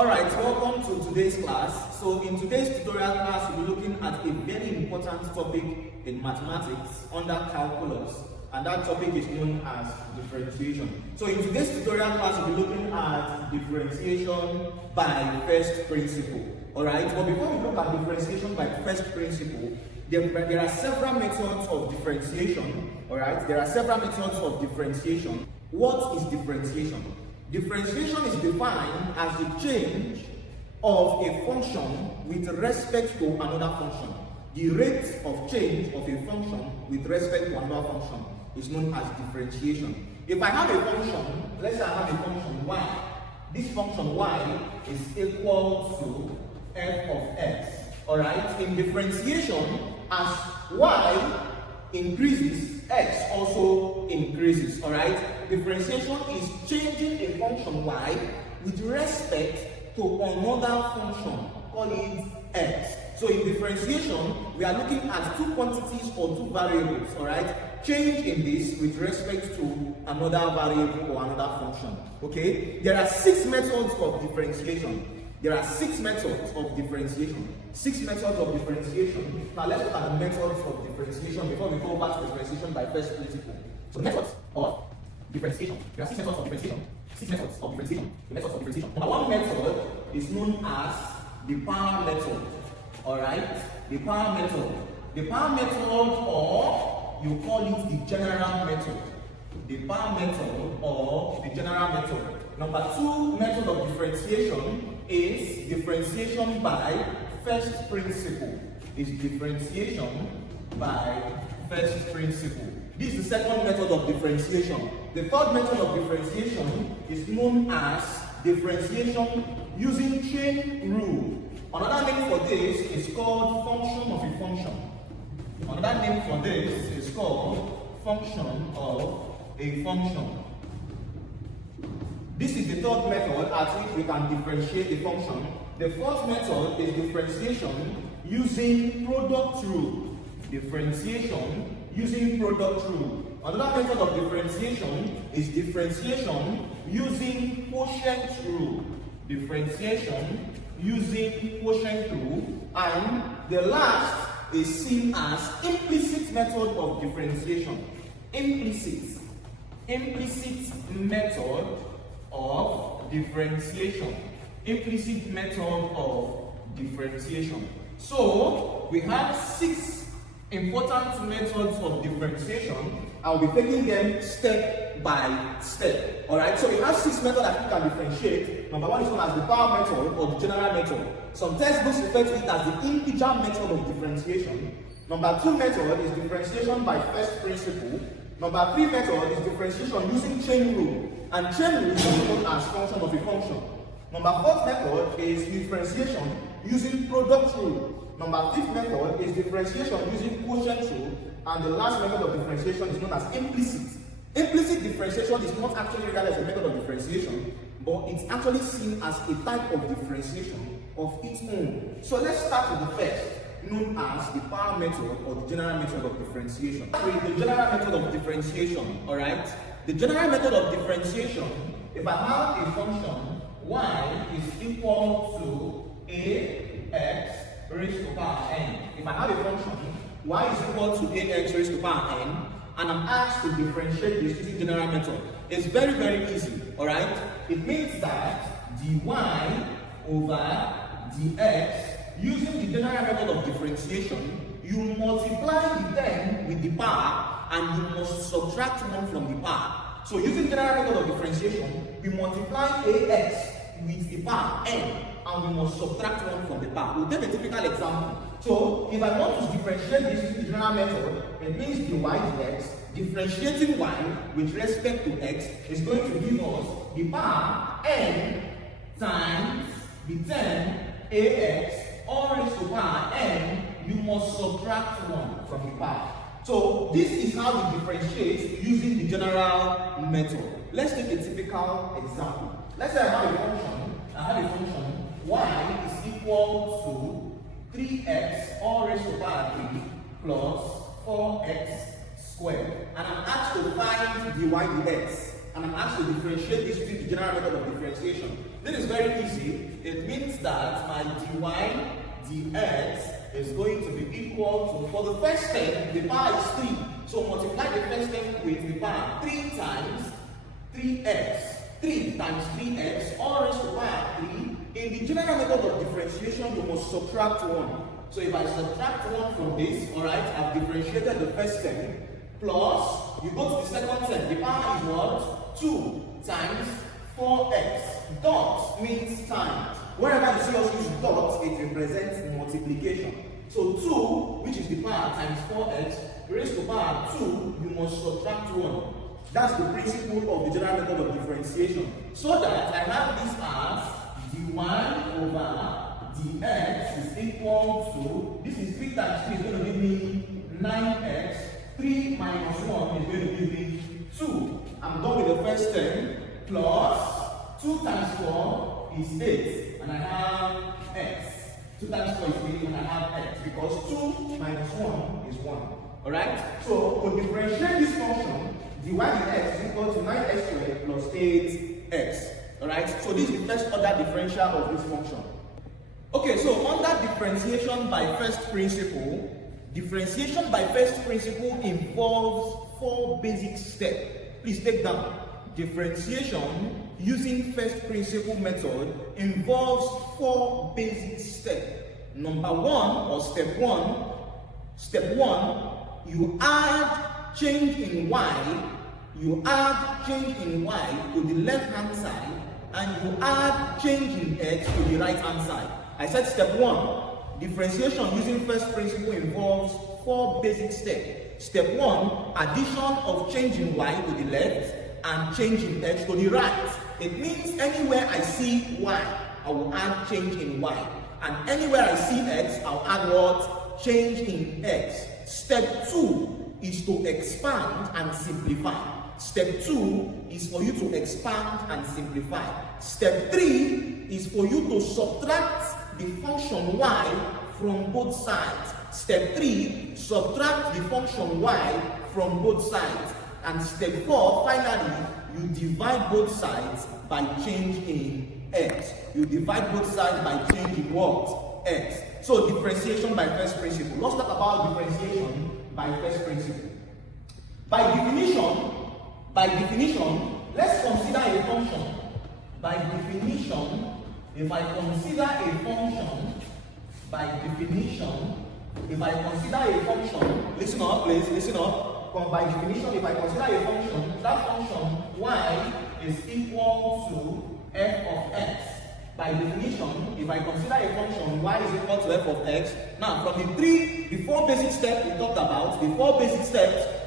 Alright, welcome to today's class. So in today's tutorial class, we'll be looking at a very important topic in mathematics under calculus, and that topic is known as differentiation. So in today's tutorial class, we'll be looking at differentiation by first principle. Alright, but before we look at differentiation by first principle, there are several methods of differentiation. Alright, there are several methods of differentiation. What is differentiation? Differentiation is defined as the change of a function with respect to another function. The rate of change of a function with respect to another function is known as differentiation. If I have a function, let's say I have a function y. This function y is equal to f of x. Alright, in differentiation, as y increases, x also increases. Alright, differentiation is changing a function y with respect to another function, call it x. So in differentiation, we are looking at two quantities or two variables. Alright, change in this with respect to another variable or another function. Okay, there are 6 methods of differentiation. There are 6 methods of differentiation. 6 methods of differentiation. Now let's look at the methods of differentiation before we go back to differentiation by first principle. So the methods of differentiation. There are 6 methods of differentiation. 6 methods of differentiation. The methods of differentiation. Number 1 method is known as the power method. Alright? The power method. The power method, or you call it the general method. The power method or the general method. Number 2 method of differentiation is differentiation by first principle. Is differentiation by first principle. This is the second method of differentiation. The third method of differentiation is known as differentiation using chain rule. Another name for this is called function of a function. Another name for this is called function of a function. This is the third method at which we can differentiate a function. The fourth method is differentiation using product rule. Differentiation using product rule. Another method of differentiation is differentiation using quotient rule. Differentiation using quotient rule. And the last is seen as implicit method of differentiation. Implicit method of differentiation. Implicit method of differentiation. So we have 6 important methods of differentiation. I'll be taking them step by step. Alright, so we have 6 methods that we can differentiate. Number 1 is known as the power method or the general method. Some textbooks refer to it as the integer method of differentiation. Number 2 method is differentiation by first principle. Number 3 method is differentiation using chain rule. And chain rule is known as function of a function. Number 4th method is differentiation using product rule. Number 5th method is differentiation using quotient rule. And the last method of differentiation is known as implicit. Implicit differentiation is not actually regarded as a method of differentiation, but it's actually seen as a type of differentiation of its own. So let's start with the first, known as the power method or the general method of differentiation. With the general method of differentiation, alright? The general method of differentiation, if I have a function y is equal to ax raised to power n. If I have a function y is equal to ax raised to power n, and I'm asked to differentiate this using general method, it's very, very easy, alright? It means that dy over dx, using the general method of differentiation, you multiply the term with the power and you must subtract 1 from the power. So using the general method of differentiation, we multiply ax with the power n and we must subtract 1 from the power. We'll take a typical example. So if I want to differentiate this using the general method, it means dy dx, differentiating y with respect to x is going to give us the power n times the term ax all raised to power n, you must subtract 1 from the power. So this is how we differentiate using the general method. Let's take a typical example. Let's say I have a function y is equal to 3x all raised to power 3 plus 4x squared. And I'm asked to find dy dx. And I'm asked to differentiate this using the general method of differentiation. This is very easy. it means that my dy dx is going to be equal to, for the first term, the power is 3. So multiply the first term with the power 3 times 3x. 3 times 3x, all raised to the power 3. In the general method of differentiation, you must subtract 1. So if I subtract 1 from this, alright, I've differentiated the first term, plus, you go to the second term, the power is what? 2 times 4x. Dot means times. Wherever you see us use dot, it represents multiplication. So 2, which is the power, times 4x, raised to power 2, you must subtract 1. That's the principle of the general method of differentiation. So that I have this as dy over dx is equal to, this is 3 times 3 is going to give me 9x, 3 minus 1 is going to give me 2. I'm done with the first term, plus 2 times 4 is 8, and I have x. 2 times 4 is 8, and I have x, because 2 minus 1 is 1. Alright? So, to differentiate this function, dy dx is equal to 9x squared plus 8x. Alright? So, this is the first order differential of this function. Okay, so under differentiation by first principle, differentiation by first principle involves 4 basic steps. Please take down. Differentiation using first principle method involves 4 basic steps. Number 1, or step 1, you add change in y, to the left hand side, and you add change in x to the right hand side. I said step 1, differentiation using first principle involves 4 basic steps. Step 1, addition of change in y to the left and change in x to the right. It means anywhere I see y, I will add change in y. And anywhere I see x, I'll add what? Change in x. Step 2 is to expand and simplify. Step 2 is for you to expand and simplify. Step 3 is for you to subtract the function y from both sides. Step 3, subtract the function y from both sides. And step 4, finally, you divide both sides by change in x. You divide both sides by change in what? X. So differentiation by first principle. Let's talk about differentiation by first principle. By definition, let's consider a function. By definition, if I consider a function, listen up, please, listen up. By definition, if I consider a function, that function y is equal to f of x. By definition, if I consider a function y is equal to f of x, now from the 4 basic steps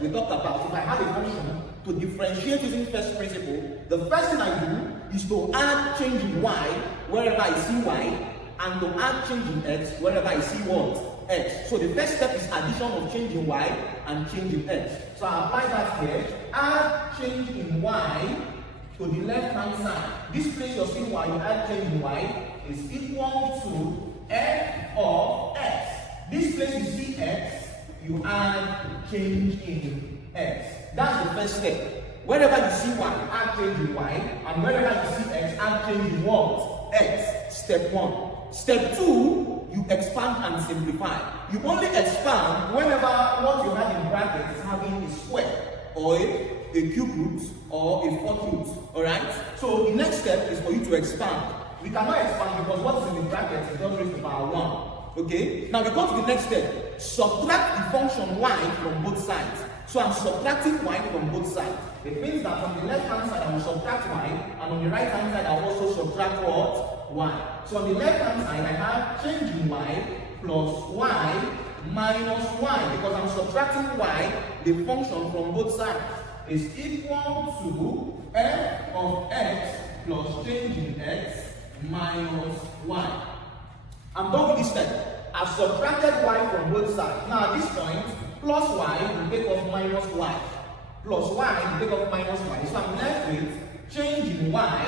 we talked about, if I have a function to differentiate using first principle, the first thing I do is to add change in y wherever I see y, and to add change in x wherever I see what? X. So the first step is addition of change in y and change in x. So I apply that here. Add change in y to the left hand side. This place you're seeing y, you add change in y, is equal to f of x. This place you see x, you add change in x. That's the first step. Wherever you see y, add change in y, and wherever you see x, add change in what? X. Step 1. Step 2, you expand and simplify. You only expand whenever what you have in brackets is having a square, or a cube root, or a fourth root. Alright? So the next step is for you to expand. We cannot expand because what is in the brackets is just raised to the power 1. Okay? Now we go to the next step. Subtract the function y from both sides. So I'm subtracting y from both sides. It means that from the left hand side I will subtract y, and on the right hand side I will also subtract what? Y. So on the left hand side I have change in y plus y minus y, because I'm subtracting y, the function from both sides is equal to f of x plus change in x minus y. I'm done with this step. I've subtracted y from both sides. Now at this point, plus y will take off minus y. Plus y will take off minus y. So I'm left with change in y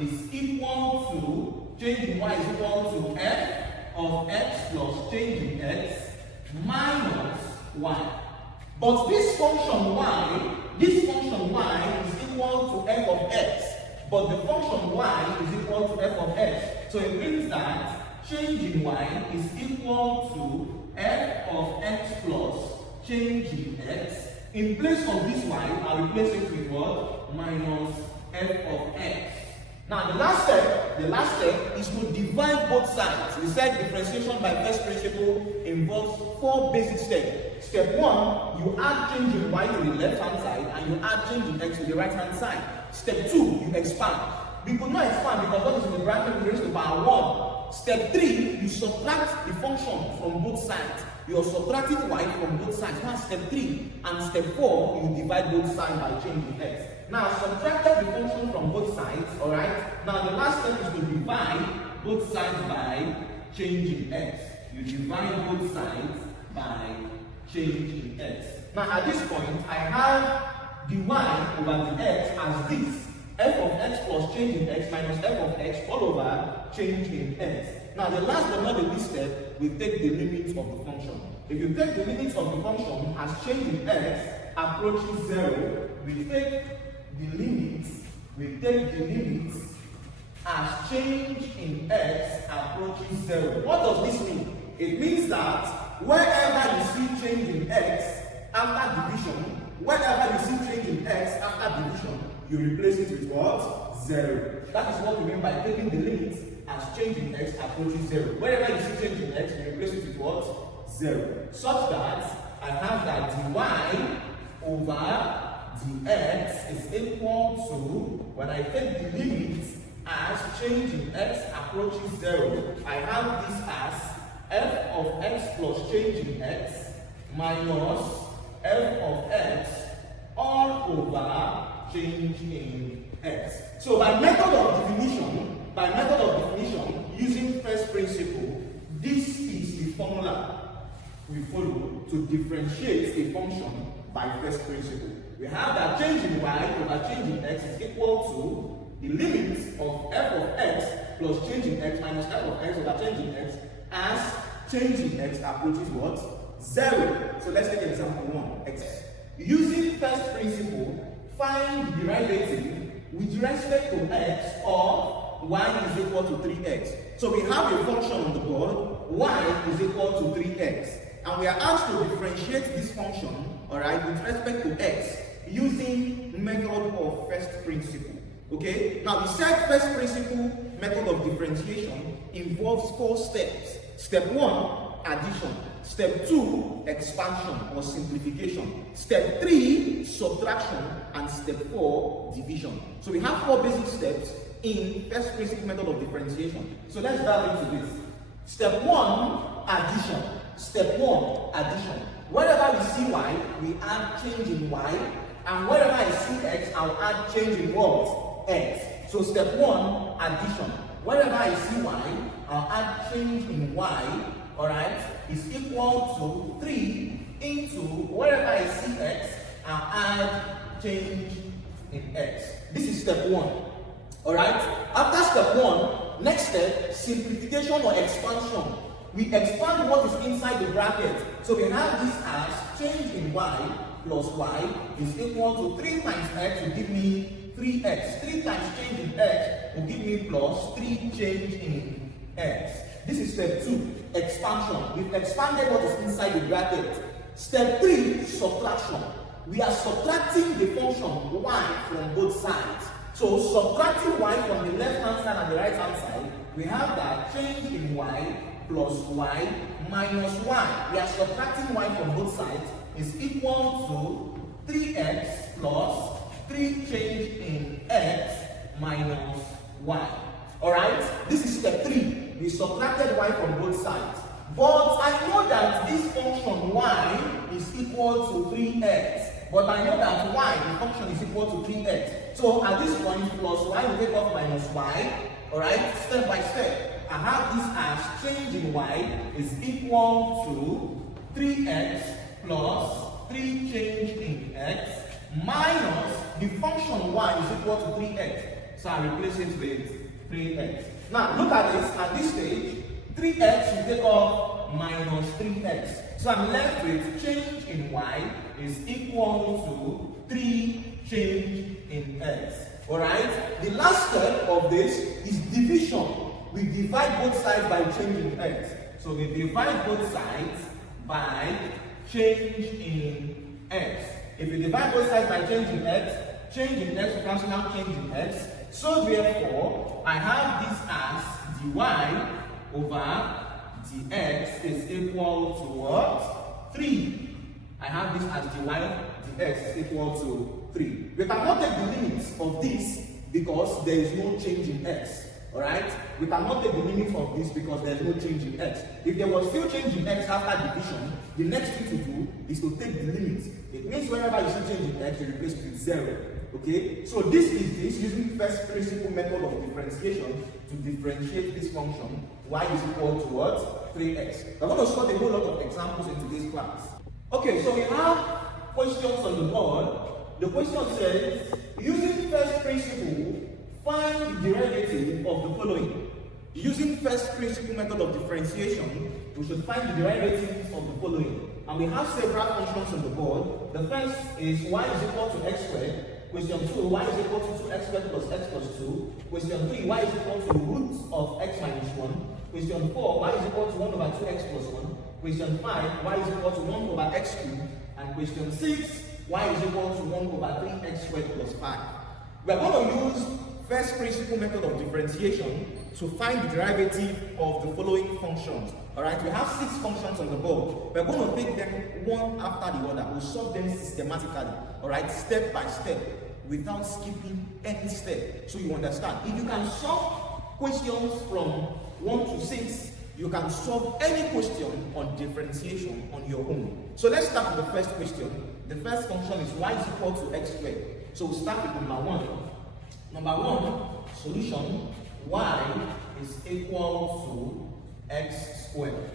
is equal to, f of x plus change in x minus y. But this function y is equal to f of x. But the function y is equal to f of x. So it means that change in y is equal to f of x plus change in x. In place of this y, I'll replace it with what? Minus f of x. Now the last step is to divide both sides. We said differentiation by first principle involves 4 basic steps. Step 1, you add change in y to the left hand side and you add change in x to the right hand side. Step 2, you expand. We could not expand because what is in the bracket is raised to power 1. Step 3, you subtract the function from both sides. You are subtracting y from both sides. That's step 3. And step 4, you divide both sides by changing x. Now, subtracted the function from both sides, alright? Now, the last step is to divide both sides by changing x. You divide both sides by changing x. Now, at this point, I have the y over the x as this. F of x plus change in x minus f of x all over change in x. Now, the last but not the least step, we take the limits of the function. If you take the limits of the function as change in x approaches 0, we take the limits as change in x approaches 0. What does this mean? It means that wherever you see change in x after division, you replace it with what? 0. That is what we mean by taking the limits as change in x approaches 0. Wherever you see change in x, you replace it with what? 0. Such that I have that dy over dx is equal to, when I take the limits as change in x approaches 0, I have this as f of x plus change in x minus f of x all over change in x. So by method of definition, using first principle, this is the formula we follow to differentiate a function by first principle. We have that change in y over change in x is equal to the limits of f of x plus change in x minus f of x over change in x as change in x approaches what? 0. So let's take example 1, x. Using first principle, find the derivative with respect to x of y is equal to 3x. So we have a function on the board, y is equal to 3x. And we are asked to differentiate this function, alright, with respect to x using method of first principle. Okay? Now we said first principle method of differentiation involves 4 steps. Step 1, addition. Step 2, expansion or simplification. Step 3, subtraction. And step 4, division. So we have 4 basic steps in first principle method of differentiation. So let's dive into this. Step 1, addition. Step 1, addition. Wherever we see y, we add change in y. And wherever I see x, I'll add change in what? X. So step 1, addition. Wherever I see y, I'll add change in y, alright, is equal to 3 into wherever I see x, I'll add change in x. This is step 1. Alright? After step 1, next step, simplification or expansion. We expand what is inside the bracket. So we have this as change in y plus y is equal to 3 times x will give me 3x. 3 times change in x will give me plus 3 change in x. This is step 2, expansion. We've expanded what is inside the bracket. Step 3, subtraction. We are subtracting the function y from both sides. So subtracting y from the left hand side and the right hand side, we have that change in y plus y minus y. We are subtracting y from both sides is equal to 3x plus 3 change in x minus y. Alright? This is step 3. We subtracted y from both sides. But I know that this function y is equal to 3x. But I know that y, the function, is equal to 3x. So at this point, plus y will take off minus y. Alright? Step by step. I have this as change in y is equal to 3x plus 3 change in x minus the function y is equal to 3x. So I replace it with 3x. Now look at this. At this stage, 3x will take off minus 3x. So I'm left with change in y is equal to 3 change in x. Alright? The last step of this is division. we divide both sides by change in x. So we divide both sides by change in x. If we divide both sides by change in x will cancel out change in x. So therefore, I have this as dy over dx is equal to what? 3. I have this as dy dx is equal to 3. We cannot take the limits of this because there is no change in x. Alright? We cannot take the limits of this because there is no change in x. If there was still change in x after division, the next thing to do is to take the limits. It means whenever you see change in x, you replace it with 0. Okay? So this is this using first principle method of differentiation to differentiate this function y is equal to what? 3x. We're going to study a whole lot of examples in today's class. Okay, so we have questions on the board. The question says, using first principle, find the derivative of the following. Using first principle method of differentiation, we should find the derivatives of the following. And we have several functions on the board. The first is y is equal to x squared. Question 2, y is equal to 2x squared plus x plus 2. Question 3, y is equal to root of x minus 1. Question 4, y is equal to 1 over 2x plus 1. Question 5, y is equal to 1 over x cubed. And question 6, y is equal to 1 over 3x squared plus 5. We are going to use first principle method of differentiation to find the derivative of the following functions. Alright, we have 6 functions on the board. We're going to take them one after the other. We'll solve them systematically, alright, step by step, without skipping any step. So you understand. If you can solve questions from 1 to 6, you can solve any question on differentiation on your own. So let's start with the first question. The first function is y is equal to x squared. So we'll start with number 1. Number 1, solution, y is equal to x squared.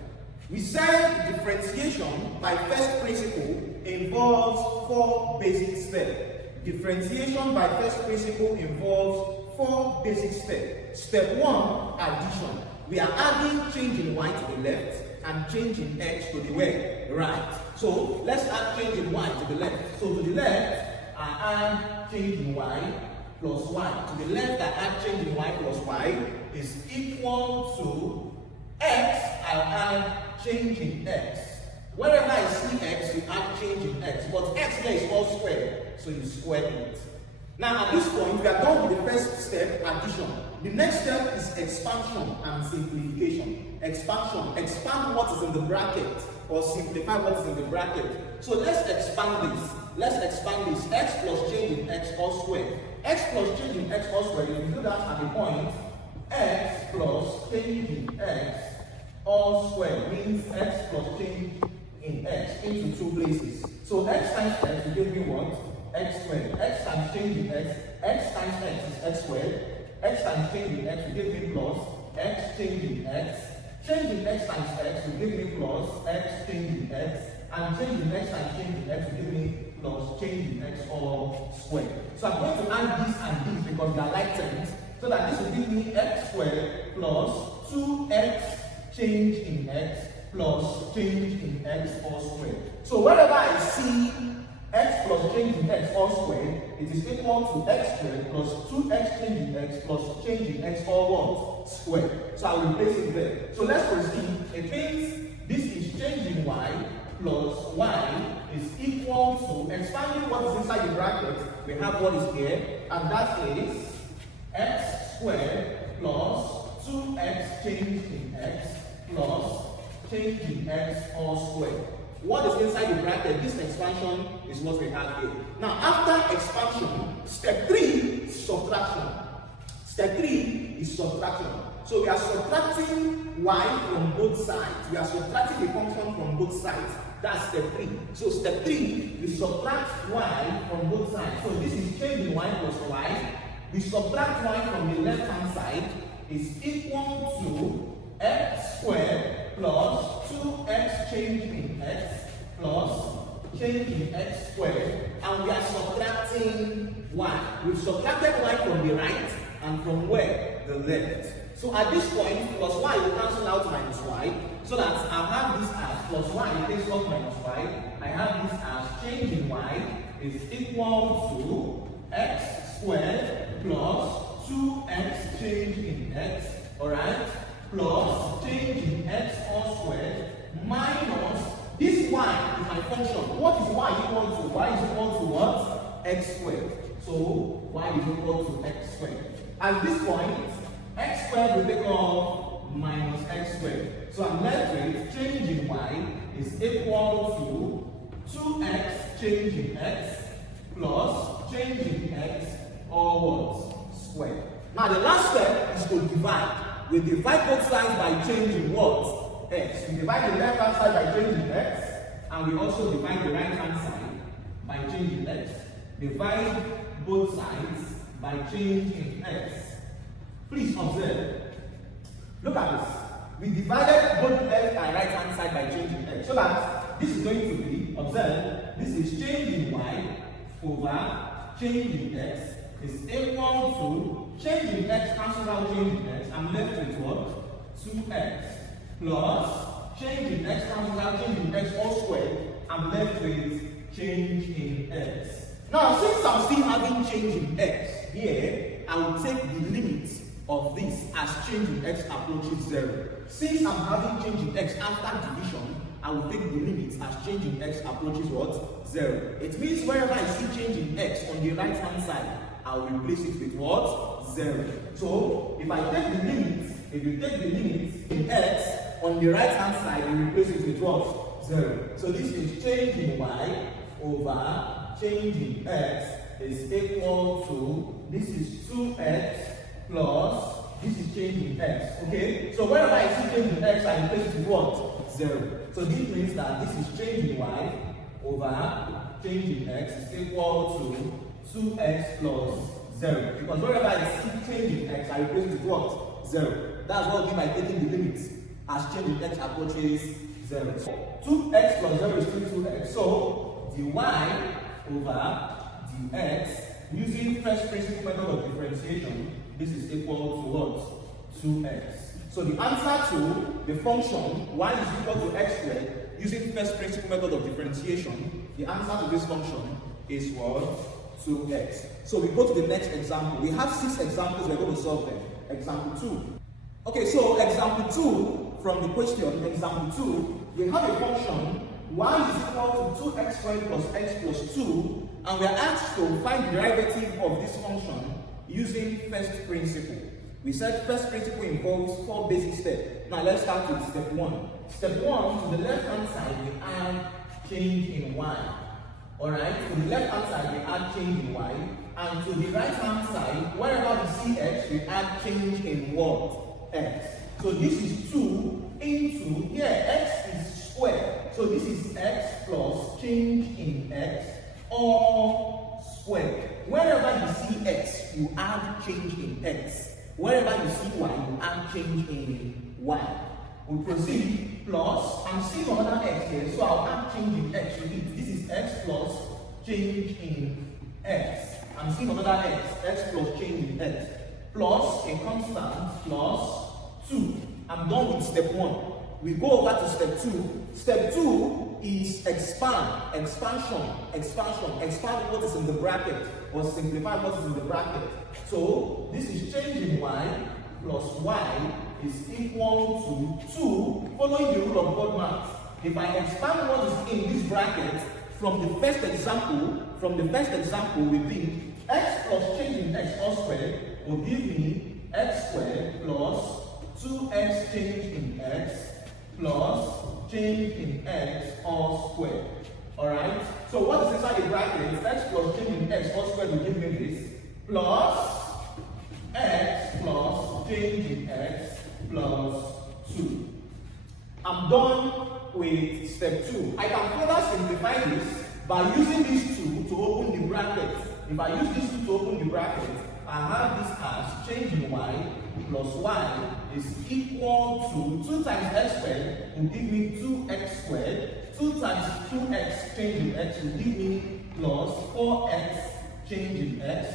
We said differentiation by first principle involves 4 basic steps. Differentiation by first principle involves 4 basic steps. Step 1, addition. We are adding change in y to the left and change in x to the where? Right. So let's add change in y to the left. So to the left, I add change in y plus y. To the left, I add change in y plus y is equal to x, I'll add change in x. Wherever I see x, you add change in x. But x here is all squared, so you square it. Now at this point, we are done with the first step, addition. The next step is expansion and simplification. Expansion, expand what is in the bracket or simplify what is in the bracket. So let's expand this. Let's expand this. X plus change in x all squared. X plus change in x all squared, if you do that at the point, x plus change in x all squared means x plus change in x into 2 places. So x times x will give me what? X squared. X times change in x times x is x squared. X times change in x will give me plus x change in x. Change in x times x will give me plus x change in x. And change in x times change in x will give me plus change in x all squared. So I'm going to add this and this because they are like terms. So that this will give me x squared plus 2x change in x plus change in x all squared. So wherever I see x plus change in x all squared, it is equal to x squared plus 2x change in x plus change in x all what? Squared. So I will replace it there. So let's proceed. It means this is change in y plus y is equal to, expanding what is inside the bracket, we have what is here, and that is x squared plus 2x change in x plus change in x all squared. What is inside the bracket? This expansion is what we have here. Now, after expansion, step 3 is subtraction. Step 3 is subtraction. So we are subtracting y from both sides. We are subtracting the function from both sides. That's step 3. So step 3, we subtract y from both sides. So this is change in y plus y. We subtract y from the left-hand side is equal to x squared plus 2x change in x plus change in x squared, and we are subtracting y. We've subtracted y from the right and from where? The left. So at this point, plus y will cancel out minus y, so that I have this as plus y takes off minus y. I have this as change in y is equal to x squared plus 2x change in x alright, plus change in x all squared minus this y is my function. What is y equal to? Y is equal to what? X squared. So y is equal to x squared. At this point, x squared will take off minus x squared. So I'm left with change in y is equal to 2x change in x plus change in x all what? Squared. Now the last step is to divide. We divide both sides by changing what? X. We divide the left hand side by changing x, and we also divide the right hand side by changing x. Divide both sides by changing x. Please observe. Look at this. We divided both left and right hand side by changing x. So that this is going to be, observe, this is changing y over changing x is equal to changing x cancel out changing x. I'm left with what? 2x plus changing x cancel out changing x all squared. I'm left with change in x. Now, since I'm still having change in x here, I will take the limit of this as change in x approaches 0. Since I'm having change in x after division, I will take the limit as change in x approaches what? 0. It means wherever I see change in x on the right hand side, I will replace it with what? 0. So if I take the limit, if you take the limit in x on the right hand side, you replace it with what? 0. So this is change in y over change in x is equal to, this is 2x plus, this is change in x. Okay? So wherever I see change in x, I replace it with what? 0. So this means that this is change in y over change in x is equal to 2x plus 0. Because wherever I see change in x, I replace it with what? 0. That's what we mean by taking the limits as change in x approaches 0. So 2x plus 0 is still 2x. So dy over dx, using first principle method of differentiation, this is equal to what? 2x. So the answer to the function y is equal to x squared, using first principle method of differentiation, the answer to this function is what? 2x. So we go to the next example. We have 6 examples, we're going to solve them. Example 2. Okay, so example 2, from the question, example 2, we have a function y is equal to 2x squared plus x plus 2, and we are asked to find the derivative of this function using first principle. We said first principle involves 4 basic steps. Now let's start with step 1. Step 1, to the left hand side, we add change in y. Alright, to the left hand side, we add change in y. And to the right hand side, wherever we see x, we add change in what? X. So this is 2 into, here, x is squared. So this is x plus change in x all squared. Wherever you see x, you add change in x. Wherever you see y, you add change in y. We proceed plus, I'm seeing another x here, so I'll add change in x to it. This is x plus change in x. I'm seeing another x plus change in x, plus a constant plus 2. I'm done with step 1. We go over to step 2. Step 2 is expand what is in the bracket, or simplify what is in the bracket. So this is change in y plus y is equal to 2, following the rule of God math. If I expand what is in this bracket from the first example, we think x plus change in x all squared will give me x squared plus 2x change in x plus change in x all squared. Alright? So what is inside the bracket? X plus change in x all squared will give me this, plus x plus change in x plus 2. I'm done with step 2. I can further simplify this by using these 2 to open the bracket. If I use these 2 to open the bracket, I have this as change in y plus y is equal to 2 times x squared will give me 2x squared. 2 times 2x change in x will give me plus 4x change in x.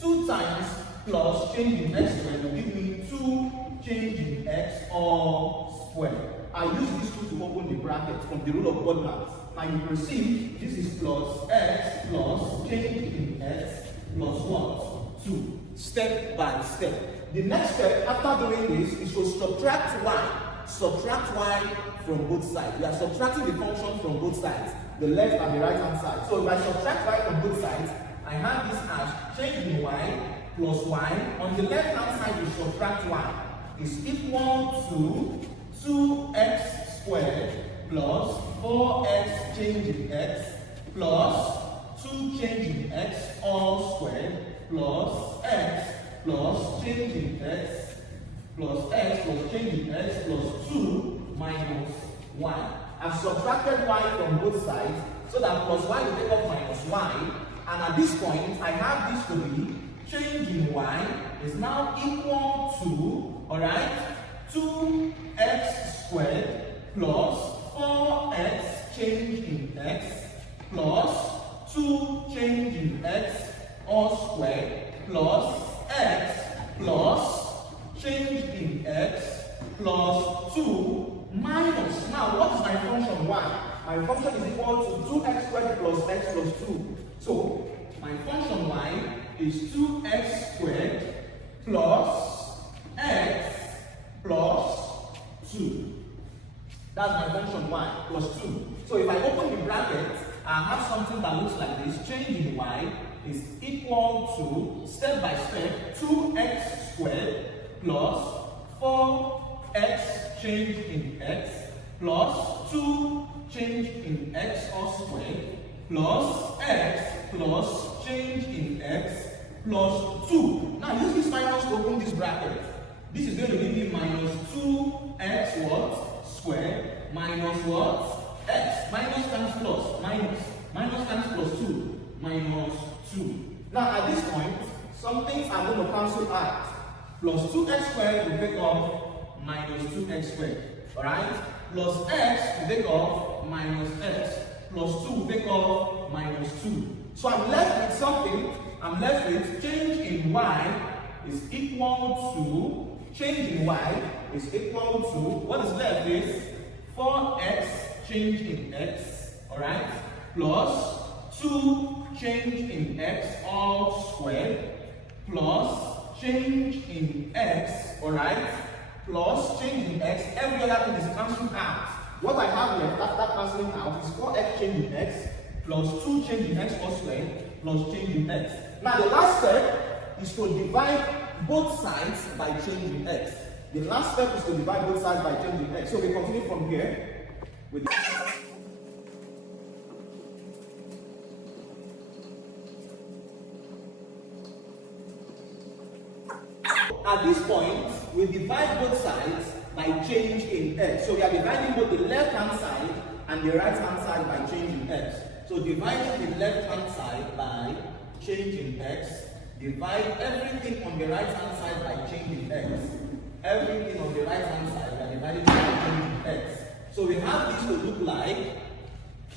2 times plus change in x squared will give me 2 change in x all squared. I use these 2 to open the bracket from the rule of God math. Now you perceive this is plus x plus change in x plus what? 2. Step by step. The next step after doing this is to subtract y. Subtract y from both sides. We are subtracting the function from both sides, the left and the right hand side. So if I subtract y from both sides, I have this as change in y plus y. On the left hand side, we subtract y is equal to 2x squared plus 4x change in x plus 2 change in x all squared plus x plus change in x plus x plus change in x plus 2 minus y. I've subtracted y from both sides so that plus y will take up minus y, and at this point I have this to be change in y is now equal to, alright, 2x squared plus 4x change in x plus 2 change in x all squared plus x plus change in x plus 2 minus. Now, what is my function y? My function is equal to 2x squared plus x plus 2. So, my function y is 2x squared plus x plus 2. That's my function y plus 2. So, if I open the bracket, I have something that looks like this. Change in y is equal to, step by step, 2x squared plus 4x change in x plus 2 change in x all squared plus x plus change in x plus 2. Now use this minus to open this bracket. This is going to give me minus 2x what? Squared minus what? X. Minus times plus. Minus times plus 2. Minus 2. Now at this point, some things are going to cancel out. Plus 2x squared will take off minus 2x squared. Alright? Plus x will take off minus x. Plus 2 will take off minus 2. So I'm left with something. I'm left with change in y is equal to, change in y is equal to, what is left is 4x change in x. Alright? Plus 2 change in x all squared plus change in x, alright, plus change in x, every other thing is cancelled out. What I have left after cancelling out is 4x change in x plus 2 change in x all squared plus change in x. Now the last step is to divide both sides by change in x. The last step is to divide both sides by change in x. So we continue from here with At this point, we divide both sides by change in x. So we are dividing both the left hand side and the right hand side by change in x. So dividing the left hand side by change in x, divide everything on the right hand side by change in x. Everything on the right hand side by dividing by change in x. So we have this to look like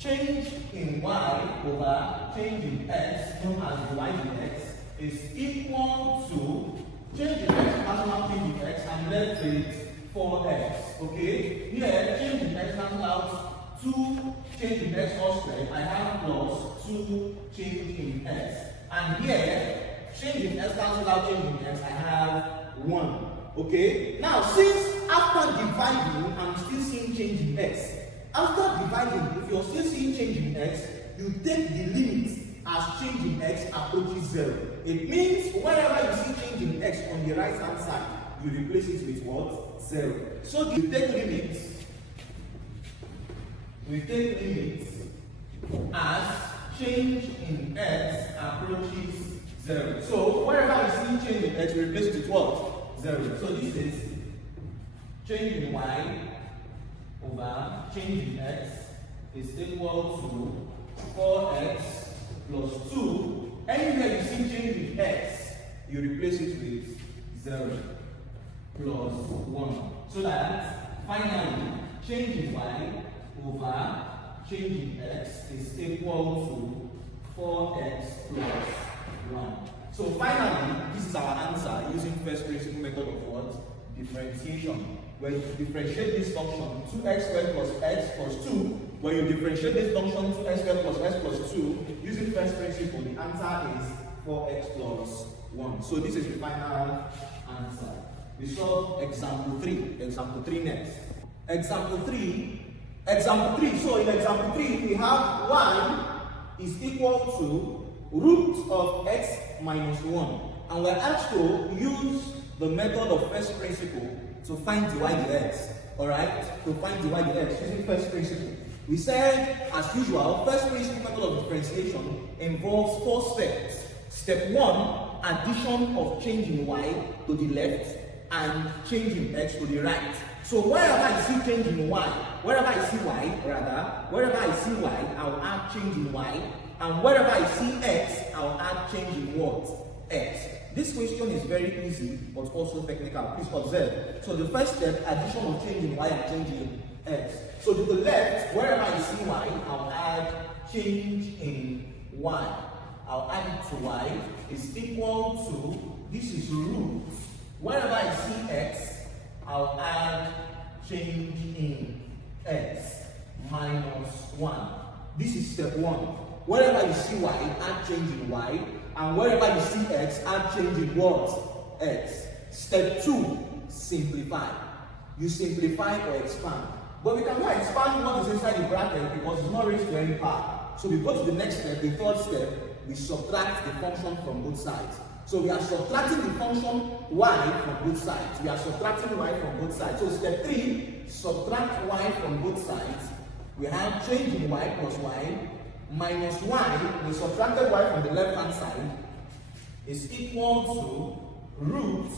change in y over change in x, known as y in x, is equal to change in x cancel out change in x and left with 4x. Okay? Here, change in x cancel out 2 change in x all squared. I have plus 2 change in x. And here, change in x cancel out change in x, I have 1. Okay? Now, since after dividing, I'm still seeing change in x. After dividing, if you're still seeing change in x, you take the limit as change in x approaches 0. It means whenever you see change in x on the right hand side, you replace it with what? 0. So you take limits. We take limits as change in x approaches 0. So wherever you see change in x, we replace it with what? 0. So this is change in y over change in x is equal to 4x plus 2. Anywhere you see change in x, you replace it with 0 plus 1. So that finally, change in y over change in x is equal to 4x plus 1. So finally, this is our answer using first principle method of what? Differentiation. When you differentiate this function 2x squared plus x plus 2, when you differentiate this function 2x squared plus x plus 2, using first principle, the answer is 4x plus 1. So this is the final answer. We solve example 3. Example 3 next. Example 3. So in example 3, we have y is equal to root of x minus 1. And we're asked to use the method of first principle to find dy dx. Alright? To find dy dx using first principle. We said, as usual, first principle method of differentiation involves 4 steps. Step 1, addition of change in y to the left and change in x to the right. So wherever I see change in y, wherever I see y, I'll add change in y, and wherever I see x, I'll add change in what? X. This question is very easy, but also technical. Please observe. So the first step, addition of change in y and change in x. So to the left, wherever I see y, I'll add change in y. I'll add it to y is equal to, this is root. Wherever I see x, I'll add change in x minus 1. This is step 1. Wherever you see y, add change in y. And wherever you see x, add change in what? X. Step 2, simplify. You simplify or expand. But we cannot expand what is inside the bracket because it's not raised to any power. So we go to the next step, the third step, we subtract the function from both sides. So we are subtracting the function y from both sides. We are subtracting y from both sides. So step 3, subtract y from both sides. We have change in y plus y minus y. We subtracted y from the left hand side is equal to root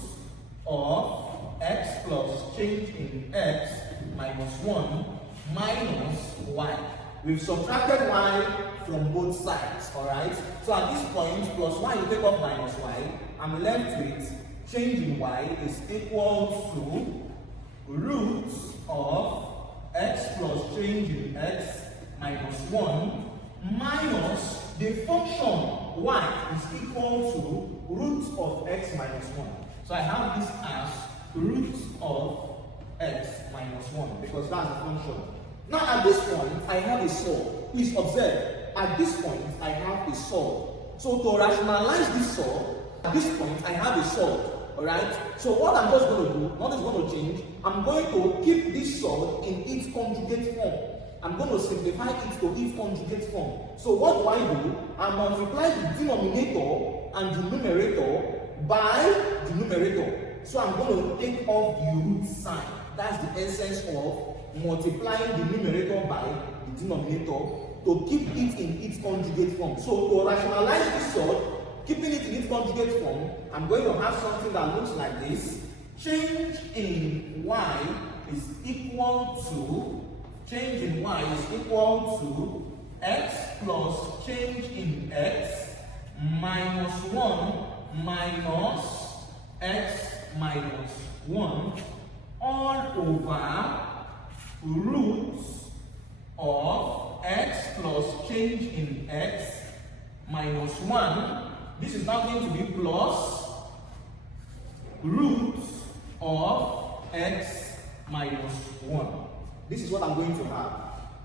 of x plus change in x minus 1 minus y. We've subtracted y from both sides, alright? So at this point, plus y, you take off minus y. I'm left with change in y is equal to root of x plus change in x minus 1 minus the function y is equal to root of x minus 1. So I have this as root of x minus 1 because that's the function. Now at this point, I have a solve. Please observe. At this point, I have a solve. So to rationalize this solve, at this point, I have a solve. Alright? So what I'm just going to do, nothing's going to change. I'm going to keep this solve in its conjugate form. I'm going to simplify it to its conjugate form. So what do I do? I multiply the denominator and the numerator by the numerator. So I'm going to take off the root sign. That's the essence of multiplying the numerator by the denominator to keep it in its conjugate form. So to rationalize this solve, keeping it in its conjugate form, I'm going to have something that looks like this. Change in y is equal to, change in y is equal to x plus change in x minus 1 minus x minus 1 all over root of x plus change in x minus 1. This is now going to be plus root of x minus 1. This is what I'm going to have.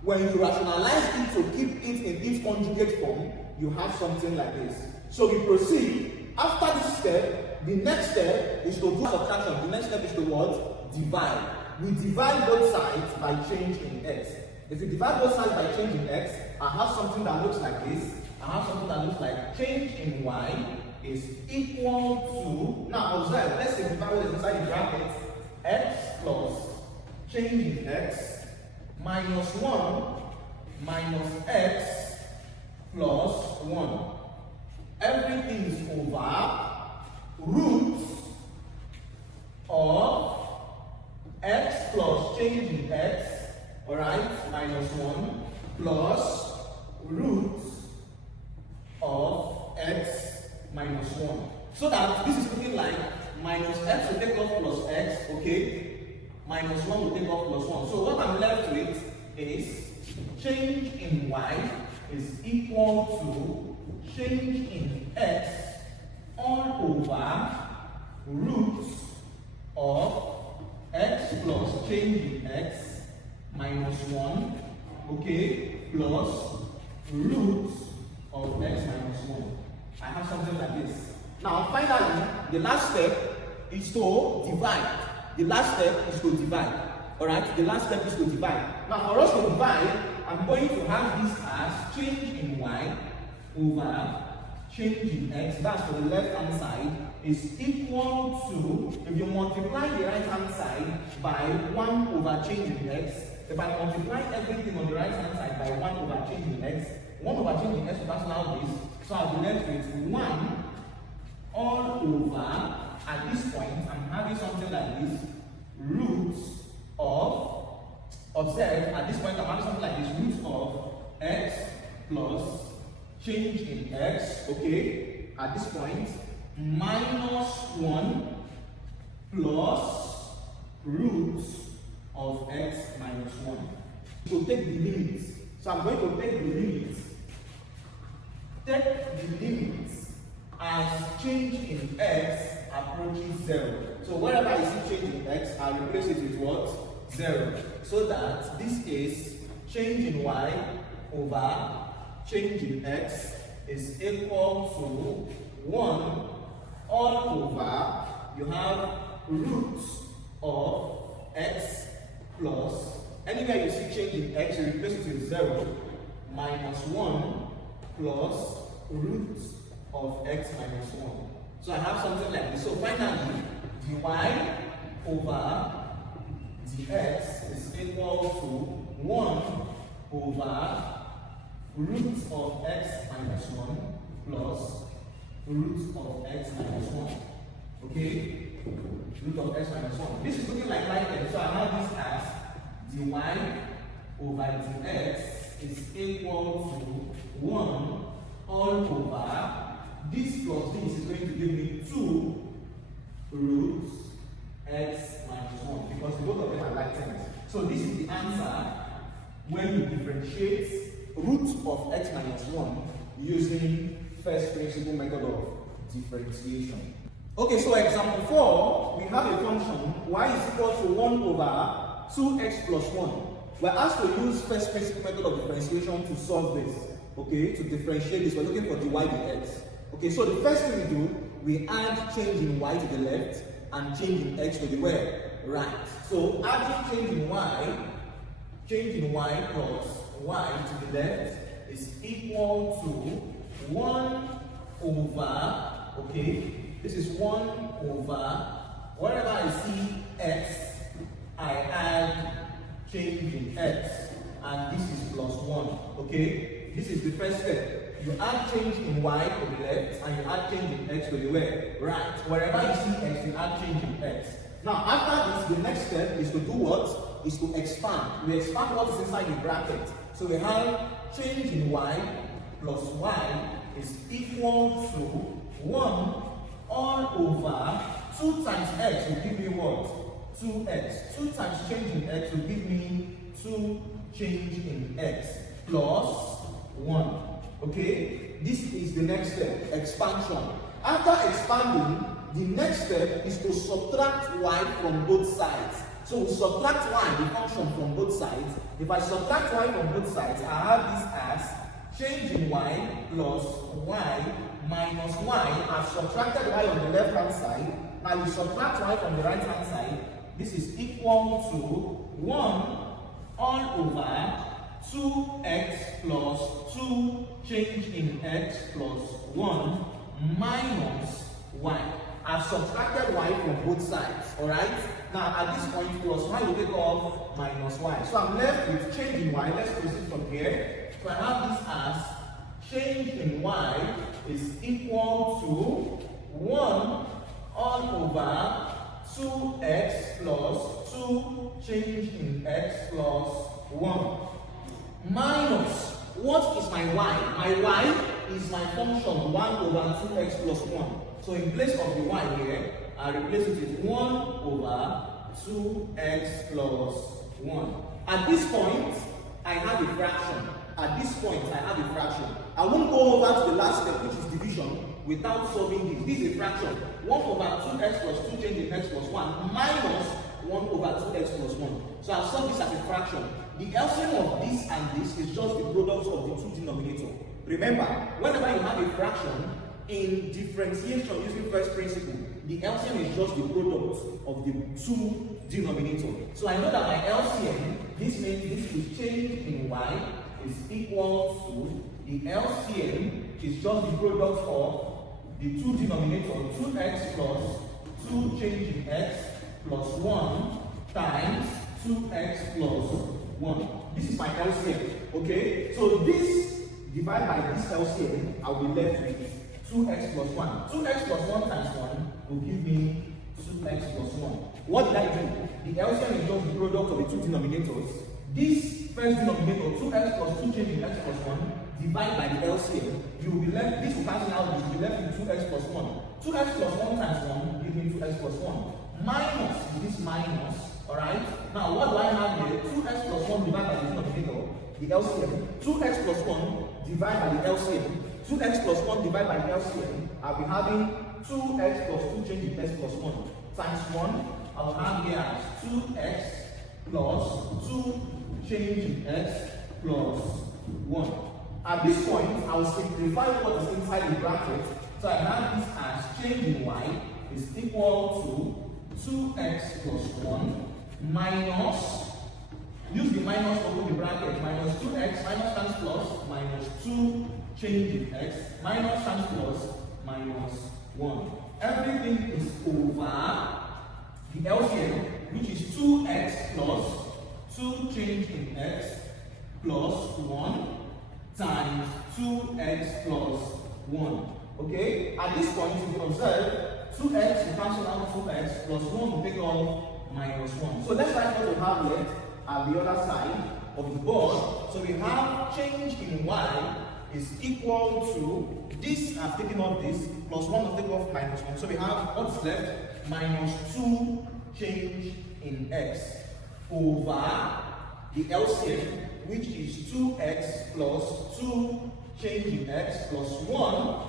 When you rationalize it to keep it in its conjugate form, you have something like this. So we proceed. After this step, the next step is to do subtraction. The next step is to what? Divide. We divide both sides by change in x. If you divide both sides by change in x, I have something that looks like this. I have something that looks like change in y is equal to, now observe, let's simplify what is inside the bracket. X plus change in x minus 1 minus x plus 1. Everything is over root of x plus change in x, alright, minus 1 plus root of x minus 1. So that this is looking like minus x will take off plus x, okay? Minus 1 will take off plus 1. So what I'm left with is change in y is equal to change in x all over root of x plus change in x minus 1, okay, plus root of x minus 1. I have something like this. Now finally, the last step is to divide. The last step is to divide. Alright, the last step is to divide. Now for us to divide, I'm going to have this as change in y over change in x, that's for the left hand side, is equal to, if you multiply the right hand side by 1 over change in x, if I multiply everything on the right hand side by 1 over change in x, 1 over change in x will cancel out this, so I'll be left with 1 all over, at this point, I'm having something like this, roots of, observe, at this point I'm having something like this, roots of x plus change in x, okay, at this point, minus 1 plus roots of x minus 1. So take the limits. So I'm going to take the limits. Take the limits as change in x approaches 0. So wherever I see change in x, I'll replace it with what? 0. So that this is change in y over change in x is equal to 1 all over, you have roots of x plus, anywhere you see change in x, you replace it with 0, minus 1 plus roots of x minus 1. So I have something like this. So finally, dy over dx is equal to 1 over roots of x minus 1 plus roots of x minus 1. Okay? Root of x minus 1. This is looking like right there. So I have this as dy over dx is equal to 1 all over this plus this is going to give me 2 roots x minus 1 because both of them are like terms. So this is the answer when you differentiate root of x minus 1 using first principle method of differentiation. Okay, so example 4, we have a function y is equal to 1 over 2x plus 1. We're asked to use first principle method of differentiation to solve this. Okay, to differentiate this, we're looking for dy dx. Okay, so the first thing we do, we add change in y to the left and change in x to the where? Right. So adding change in y plus y to the left is equal to 1 over, okay, this is 1 over, wherever I see x, I add change in x, and this is plus 1, okay? This is the first step. You add change in y to the left, and you add change in x to the where? Right. Wherever you see x, you add change in x. Now, after this, the next step is to do what? Is to expand. We expand what is inside the bracket. So we have change in y plus y is equal to 1 all over 2 times x will give me what? 2x. 2 times change in x will give me 2 change in x plus 1. Okay? This is the next step, expansion. After expanding, the next step is to subtract y from both sides. So we subtract y, the function, from both sides. If I subtract y from both sides, I have this as change in y plus y minus y. I've subtracted y on the left hand side. Now you subtract y from the right hand side. This is equal to 1 all over 2x plus 2 change in x plus 1 minus y. I've subtracted y from both sides, alright? Now at this point, plus y will take off minus y. So I'm left with change in y. Let's proceed from here. So I have this as change in y is equal to 1 all over 2x plus 2 change in x plus 1 minus, what is my y? My y is my function 1 over 2x plus 1. So in place of the y here, I replace it with 1 over 2x plus 1. At this point, I have a fraction. At this point, I have a fraction. I won't go over to the last step, which is division, without solving this. This is a fraction. 1 over 2x plus 2 change in x plus 1 minus 1 over 2x plus 1. So I'll solve this as a fraction. The LCM of this and this is just the product of the two denominators. Remember, whenever you have a fraction, in differentiation using first principle, the LCM is just the product of the two denominators. So I know that my LCM, this means this is change in y, is equal to the LCM is just the product of the two denominators, 2x plus 2 change in x plus 1 times 2x plus 1. This is my LCM, okay? So this divided by this LCM, I will be left with 2x plus 1. 2x plus 1 times 1 will give me 2x plus 1. What did I do? The LCM is just the product of the two denominators. This first denominator, 2x plus 2 change in x plus 1, divided by the LCM, you will be left, this will cancel out, you will be left with 2x plus 1. 2x plus 1 times 1 give me 2x plus 1. Minus this minus, alright? Now what do I have here? 2x plus 1 divided by the denominator, the LCM. 2x plus 1 divided by the LCM. 2x plus 1 divided by the LCM, I'll be having 2x plus 2 change in x plus 1 times 1. I'll have here as 2x plus 2 change in x plus 1. At this point, I will simplify what is inside the bracket. So I have this as change in y is equal to 2x plus 1 minus, use the minus to open the bracket, minus 2x, minus times plus, minus 2 change in x, minus times plus, minus 1. Everything is over the LCM, which is 2x plus 2 change in x plus 1 times 2x plus 1. Okay? At this point, if you observe, 2x will cancel out 2x plus 1 will take off minus 1. So let's write what we have left at the other side of the board. So we have change in y is equal to this, I've taken off this, plus 1 will take off minus 1. So we have what's left, minus 2 change in x over the LCM, which is 2x plus 2 change in x plus 1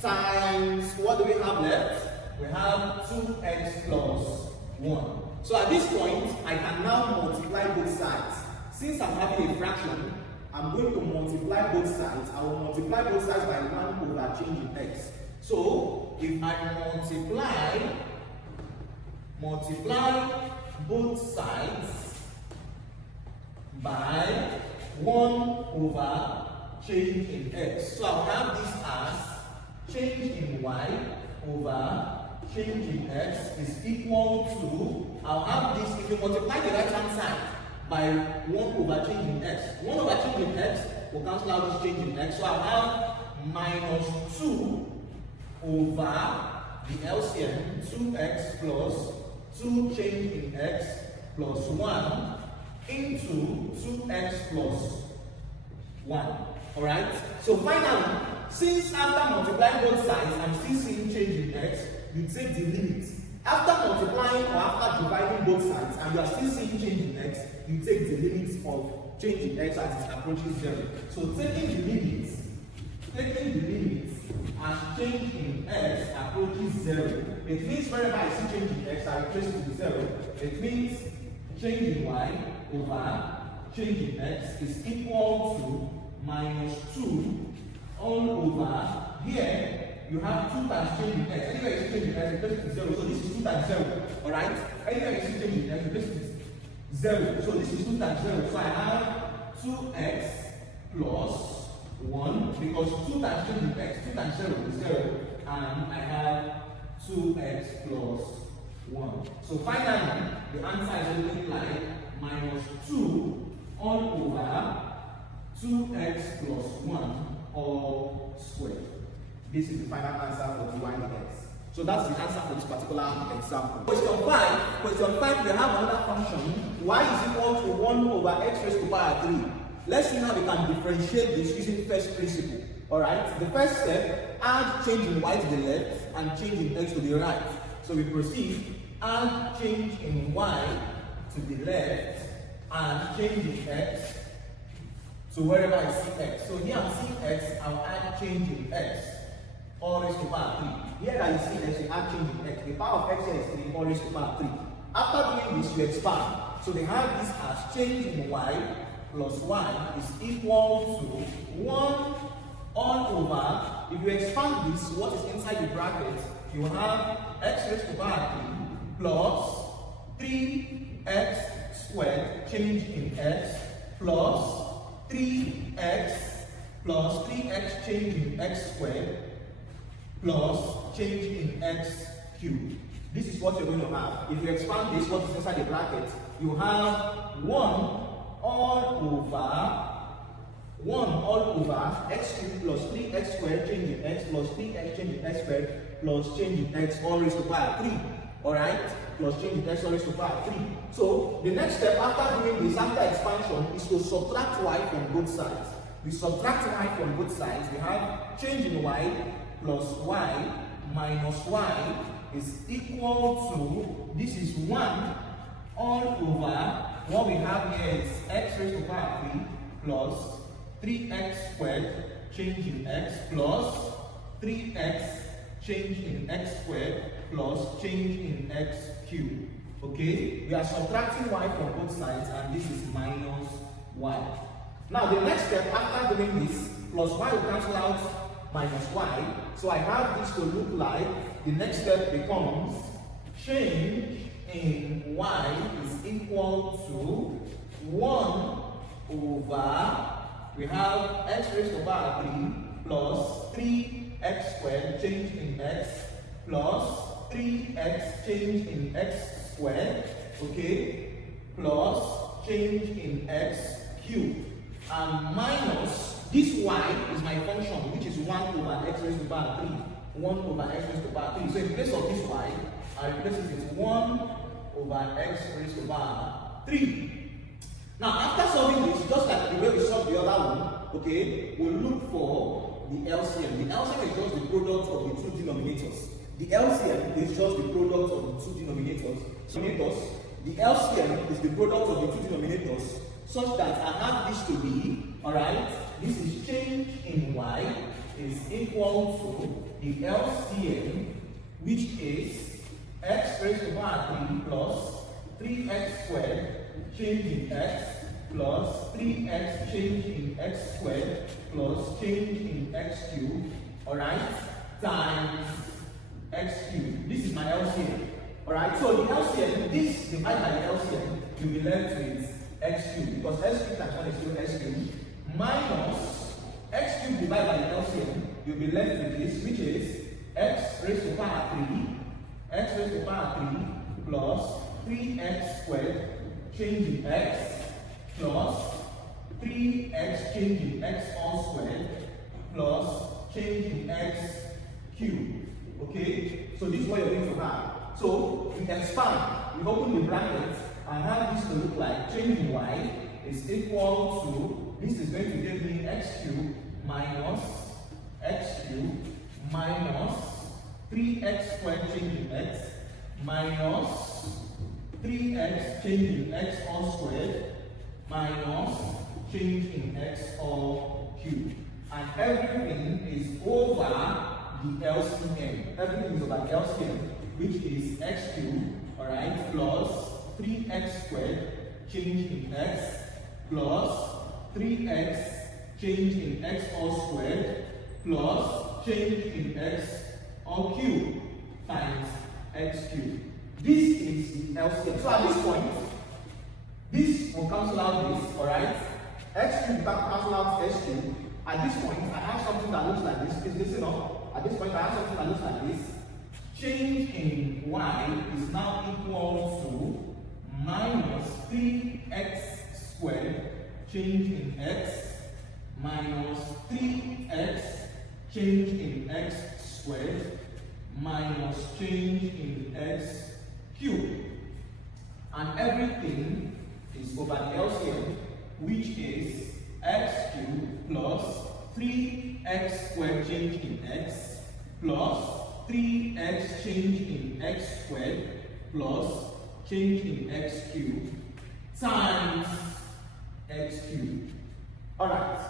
times, what do we have left? We have 2x plus 1. So at this point, I can now multiply both sides. Since I'm having a fraction, I'm going to multiply both sides. I will multiply both sides by 1 over change in x. So if I multiply both sides by 1 over change in x. So I'll have this as change in y over change in x is equal to, I'll have this, if you multiply the right hand side by 1 over change in x, 1 over change in x will cancel out this change in x. So I'll have minus 2 over the LCM, 2x plus 2 change in x plus 1 into 2x plus 1. Alright? So finally, since after multiplying both sides, I'm still seeing change in x, you take the limit. After multiplying or after dividing both sides, and you are still seeing change in x, you take the limit of change in x as it approaches 0. So taking the limit as change in x approaches 0, it means wherever I see change in x, I replace it with 0. It means change in y over change in x is equal to minus 2 all over, here you have 2 times change in x. Anywhere you see change in x, replace it with 0. So this is 2 times 0. Alright? Anywhere you see change in x, replace it with 0. So this is 2 times 0. So I have 2x plus 1 because 2 times change in x, 2 times 0 is 0. And I have 2x plus 1. So finally, the answer is looking like minus 2 all over 2x plus 1 all squared. This is the final answer for dy dx. So that's the answer for this particular example. Question 5, we have another function, y is equal to 1 over x raised to power 3. Let's see how we can differentiate this using first principle. Alright, the first step, add change in y to the left and change in x to the right. So we proceed, add change in y to the left and change in x. So wherever I see x. So here I'm seeing x, I'll add change in x. All raised to power 3. Here that you see x, you add change in x. The power of x here is 3, all raised to power 3. After doing this, you expand. So they have this as change in y plus y is equal to 1 all over. If you expand this, what is inside the bracket you have x raised to power 3 plus 3x squared change in x plus 3x plus 3x change in x squared plus change in x cubed. This is what you're going to have. If you expand this, what is inside the bracket, you have 1 all over x cubed plus 3x squared change in x plus 3x change in x squared plus change in x all raised to power 3. Alright? Plus change in x all raised to power 3. So the next step after doing this, after expansion, is to subtract y from both sides. We subtract y from both sides. We have change in y plus y minus y is equal to, this is 1 all over, what we have here is x raised to power 3 plus 3x squared change in x plus 3x change in x squared plus change in x cubed. Okay, we are subtracting y from both sides and this is minus y. Now the next step after doing this, plus y will cancel out minus y. So I have this to look like, the next step becomes change in y is equal to 1 over, we have x raised to power 3 plus 3x squared change in x plus 3x change in x squared, okay, plus change in x cubed, and minus this y is my function, which is 1 over x raised to power 3. 1 over x raised to power 3. So in place of this y, I replace it with 1 over x raised to power 3. Now after solving this, just like the way we solved the other one, okay, we'll look for the LCM. The LCM is just the product of the two denominators. The LCM is just the product of the two denominators. The LCM is the product of the two denominators, such that I have this to be, alright, this is change in y is equal to the LCM, which is x raised to power 3 plus 3x squared change in x plus 3x change in x squared plus change in x cubed, alright, times x cubed. This is my LCM. Alright, so the LCM, this divided by the LCM, you'll be left with x cubed, because x cubed times 1 is still x cubed, minus x cubed divided by the LCM, you'll be left with this, which is x raised to power 3, x raised to power 3 plus 3x squared change in x plus 3x change in x all squared plus change in x cubed. Okay, so this is what you're going to have. So we expand, we open the bracket and have this to look like change in y is equal to, this is going to give me x cubed minus x cubed minus 3x squared change in x minus 3x change in x all squared minus change in x all cubed. And everything is over the LCM. Everything is over the LCM, which is x cubed, alright, plus 3x squared change in x plus 3x change in x all squared plus change in x all cubed times x cubed. This is the LCM. So at this point, this will cancel out this, alright? X cubed will cancel out x cubed. At this point, I have something that looks like this. Is this enough? At this point, I have something that looks like this. Change in y is now equal to minus 3x squared change in x minus 3x change in x squared minus change in x cubed. And everything is over the LCM, which is x cubed plus 3x squared change in x plus 3x change in x squared plus change in x cubed times x cubed. Alright,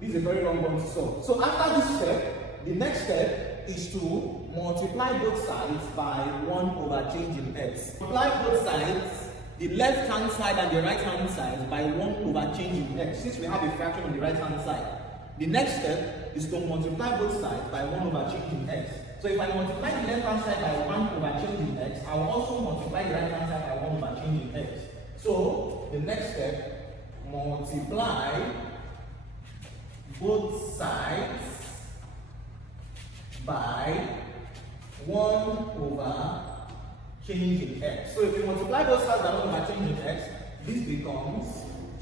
this is a very long one to solve. So after this step, the next step is to multiply both sides by 1 over change in x. Multiply both sides, the left hand side and the right hand side, by 1 over change in x. Since we have a fraction on the right hand side, The next step is to multiply both sides by 1 over change in x. So if I multiply the left hand side by 1 over change in x, I will also multiply the right hand side by 1 over change in x. So the next step, multiply both sides by 1 over change in x. So if you multiply both sides by 1 over change in x, this becomes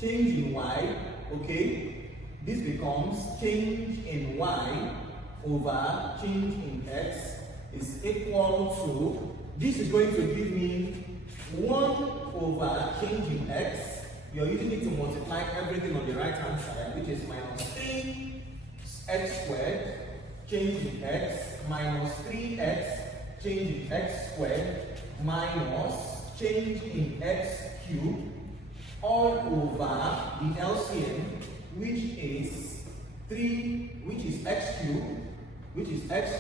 change in y, okay? This becomes change in y over change in x is equal to, this is going to give me 1 over change in x. You're using it to multiply everything on the right hand side, which is minus 3x squared change in x minus 3x change in x squared minus change in x cubed all over the LCM, which is 3, which is x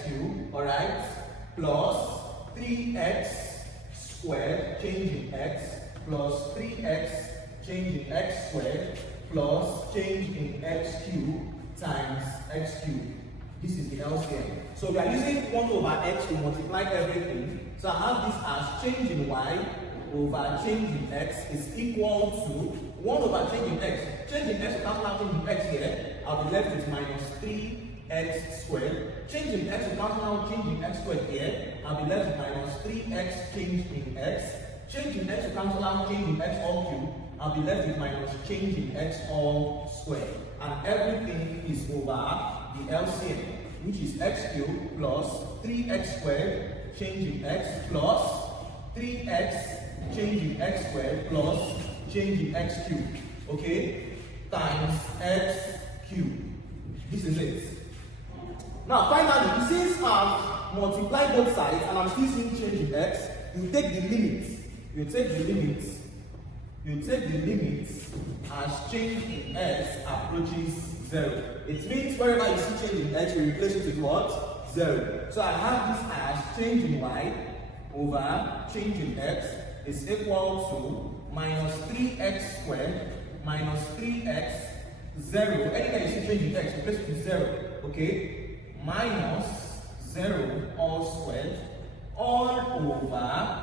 cubed, alright, plus 3x squared change in x plus 3x change in x squared plus change in x cubed times x cubed. This is the LCM. So we are using 1 over x to multiply everything. So I have this as change in y over change in x is equal to 1 over change in x. Change in x will cancel out change in x here. I'll be left with minus 3x squared. Change in x will cancel out change in x squared here. I'll be left with minus 3x change in x. Change in x will cancel out change in x all cubed. I'll be left with minus change in x all squared. And everything is over the LCM, which is x cubed plus 3x squared change in x plus 3x change in x squared plus change in x cubed, okay, times x cubed. This is it. Now finally, since I've multiplied both sides and I'm still seeing change in x, you take the limits. You take the limits as change in x approaches 0. It means wherever you see change in x, you replace it with what? 0. So I have this as change in y over change in x is equal to minus 3x squared minus 3x 0. Anytime you see change in x, replace it with 0. Okay? Minus 0 all squared all over.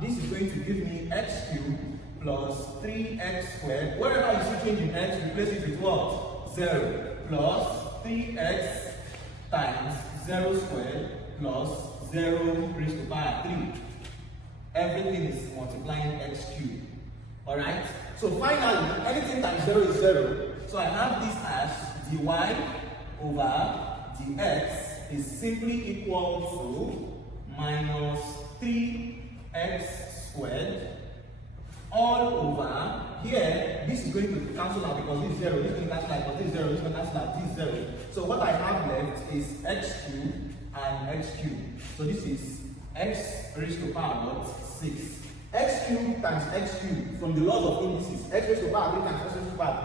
This is going to give me x cubed plus 3x squared. Wherever you see change in x, replace it with what? 0. Plus 3x times 0 squared plus 0 raised to power 3. Everything is multiplying x cubed. Alright? So finally, anything times 0 is 0. So I have this as dy over dx is simply equal to minus 3x squared all over here. This is going to cancel out because this is 0, this is going to cancel out because this is 0, this is going to cancel out, this is 0. So what I have left is x cubed and x cubed. So this is x raised to power what? 6. X cubed times x cubed from the laws of indices. X raised to power 3 times x raised to power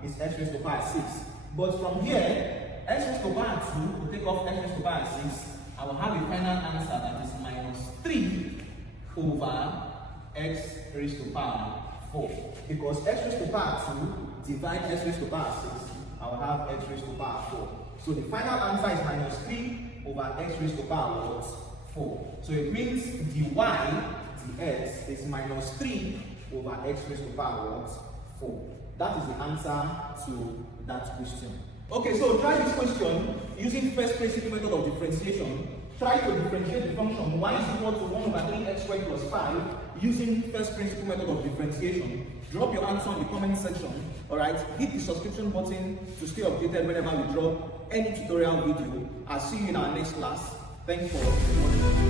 3 is x raised to power 6. But from here, x raised to power 2 will take off x raised to power 6. I will have a final answer that is minus 3 over x raised to power 4. Because x raised to power 2 divide x raised to power 6, I will have x raised to power 4. So the final answer is minus 3 over x raised to power 4. So it means dy dx is minus 3 over x raised to power 4. That is the answer to that question. Okay, so try this question using first principle method of differentiation. Try to differentiate the function y is equal to 1 over 3x squared plus 5 using first principle method of differentiation. Drop your answer in the comment section. Alright, hit the subscription button to stay updated whenever we drop any tutorial video. I'll see you in our next class. Thanks for watching.